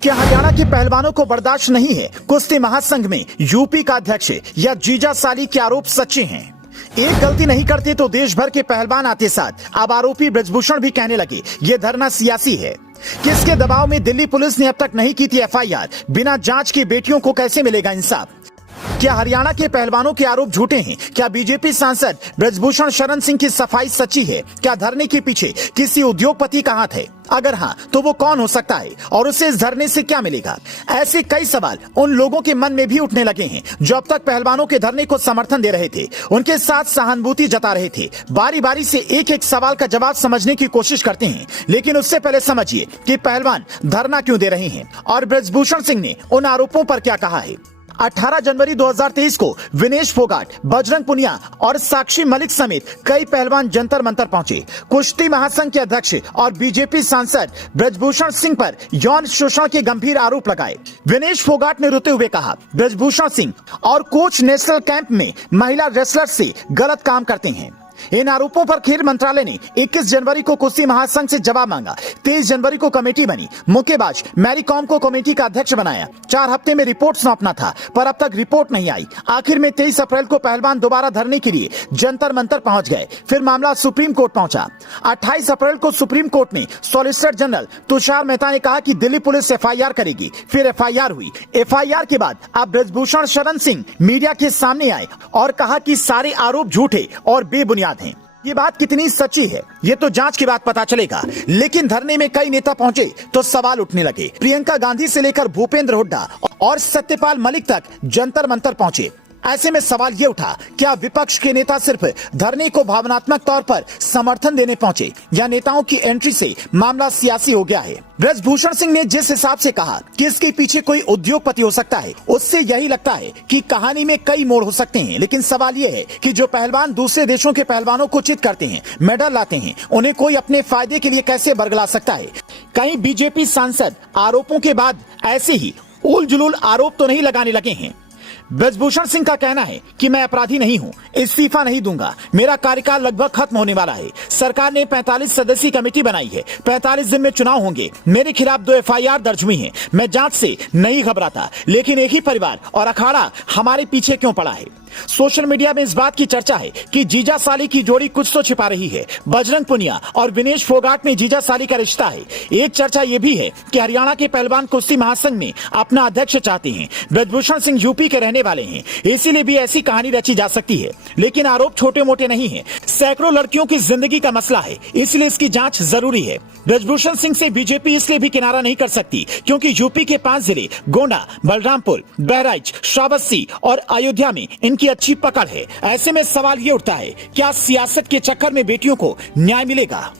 क्या हरियाणा के पहलवानों को बर्दाश्त नहीं है कुश्ती महासंघ में यूपी का अध्यक्ष या जीजा साली के आरोप सच्चे हैं? एक गलती नहीं करते तो देश भर के पहलवान आते साथ अब आरोपी ब्रजभूषण भी कहने लगे ये धरना सियासी है। किसके दबाव में दिल्ली पुलिस ने अब तक नहीं की थी एफआईआर? बिना जांच के बेटियों को कैसे मिलेगा इंसाफ? क्या हरियाणा के पहलवानों के आरोप झूठे हैं? क्या बीजेपी सांसद ब्रजभूषण शरण सिंह की सफाई सच्ची है? क्या धरने के पीछे किसी उद्योगपति का हाथ है? अगर हाँ तो वो कौन हो सकता है और उसे इस धरने से क्या मिलेगा? ऐसे कई सवाल उन लोगों के मन में भी उठने लगे हैं जो अब तक पहलवानों के धरने को समर्थन दे रहे थे, उनके साथ सहानुभूति जता रहे थे। बारी बारी से एक एक सवाल का जवाब समझने की कोशिश करते हैं, लेकिन उससे पहले समझिए कि पहलवान धरना क्यों दे रहे हैं और ब्रजभूषण सिंह ने उन आरोपों पर क्या कहा है। 18 जनवरी 2023 को विनेश फोगाट, बजरंग पुनिया और साक्षी मलिक समेत कई पहलवान जंतर मंतर पहुंचे। कुश्ती महासंघ के अध्यक्ष और बीजेपी सांसद ब्रजभूषण सिंह पर यौन शोषण के गंभीर आरोप लगाए। विनेश फोगाट ने रोते हुए कहा, ब्रजभूषण सिंह और कोच नेशनल कैंप में महिला रेसलर से गलत काम करते हैं। इन आरोपों पर खेल मंत्रालय ने 21 जनवरी को कुश्ती महासंघ से जवाब मांगा। 23 जनवरी को कमेटी बनी। मुक्केबाज मैरी कॉम को कमेटी का अध्यक्ष बनाया। 4 हफ्ते में रिपोर्ट सौंपना था, पर अब तक रिपोर्ट नहीं आई। आखिर में 23 अप्रैल को पहलवान दोबारा धरने के लिए जंतर मंतर पहुंच गए। फिर मामला सुप्रीम कोर्ट पहुंचा। 28 अप्रैल को सुप्रीम कोर्ट में सॉलिसिटर जनरल तुषार मेहता ने कहा कि दिल्ली पुलिस एफआईआर करेगी। फिर एफआईआर हुई। एफआईआर के बाद अब ब्रजभूषण शरण सिंह मीडिया के सामने आए और कहा कि सारे आरोप झूठे और बेबुनियाद हैं। ये बात कितनी सच्ची है ये तो जांच के बाद पता चलेगा, लेकिन धरने में कई नेता पहुंचे तो सवाल उठने लगे। प्रियंका गांधी से लेकर भूपेंद्र हुड्डा और सत्यपाल मलिक तक जंतर मंतर पहुंचे। ऐसे में सवाल ये उठा, क्या विपक्ष के नेता सिर्फ धरने को भावनात्मक तौर पर समर्थन देने पहुंचे या नेताओं की एंट्री से मामला सियासी हो गया है? ब्रजभूषण सिंह ने जिस हिसाब से कहा कि इसके पीछे कोई उद्योगपति हो सकता है, उससे यही लगता है कि कहानी में कई मोड़ हो सकते हैं। लेकिन सवाल ये है कि जो पहलवान दूसरे देशों के पहलवानों को चित करते हैं, मेडल लाते हैं, उन्हें कोई अपने फायदे के लिए कैसे बरगला सकता है? कहीं बीजेपी सांसद आरोपों के बाद ऐसे ही उल जुलूल आरोप तो नहीं लगाने लगे हैं? ब्रजभूषण सिंह का कहना है कि मैं अपराधी नहीं हूं, इस्तीफा नहीं दूंगा, मेरा कार्यकाल लगभग खत्म होने वाला है। सरकार ने 45 सदस्यीय कमेटी बनाई है, 45 दिन में चुनाव होंगे। मेरे खिलाफ 2 एफआईआर दर्ज हुई हैं। मैं जांच से नहीं घबराता, लेकिन एक ही परिवार और अखाड़ा हमारे पीछे क्यों पड़ा है? सोशल मीडिया में इस बात की चर्चा है कि जीजा साली की जोड़ी कुछ तो छिपा रही है। बजरंग पुनिया और विनेश फोगाट में जीजा साली का रिश्ता है। एक चर्चा यह भी है कि हरियाणा के पहलवान कुश्ती महासंघ में अपना अध्यक्ष चाहते हैं। ब्रजभूषण सिंह यूपी के रहने वाले हैं, इसीलिए भी ऐसी कहानी रची जा सकती है। लेकिन आरोप छोटे मोटे नहीं है, सैकड़ों लड़कियों की जिंदगी का मसला है, इसलिए इसकी जांच जरूरी है। ब्रजभूषण सिंह से बीजेपी इसलिए भी किनारा नहीं कर सकती क्योंकि यूपी के 5 जिले गोंडा, बलरामपुर, बहराइच, श्रावस्ती और अयोध्या में इनकी अच्छी पकड़ है। ऐसे में सवाल ये उठता है, क्या सियासत के चक्कर में बेटियों को न्याय मिलेगा?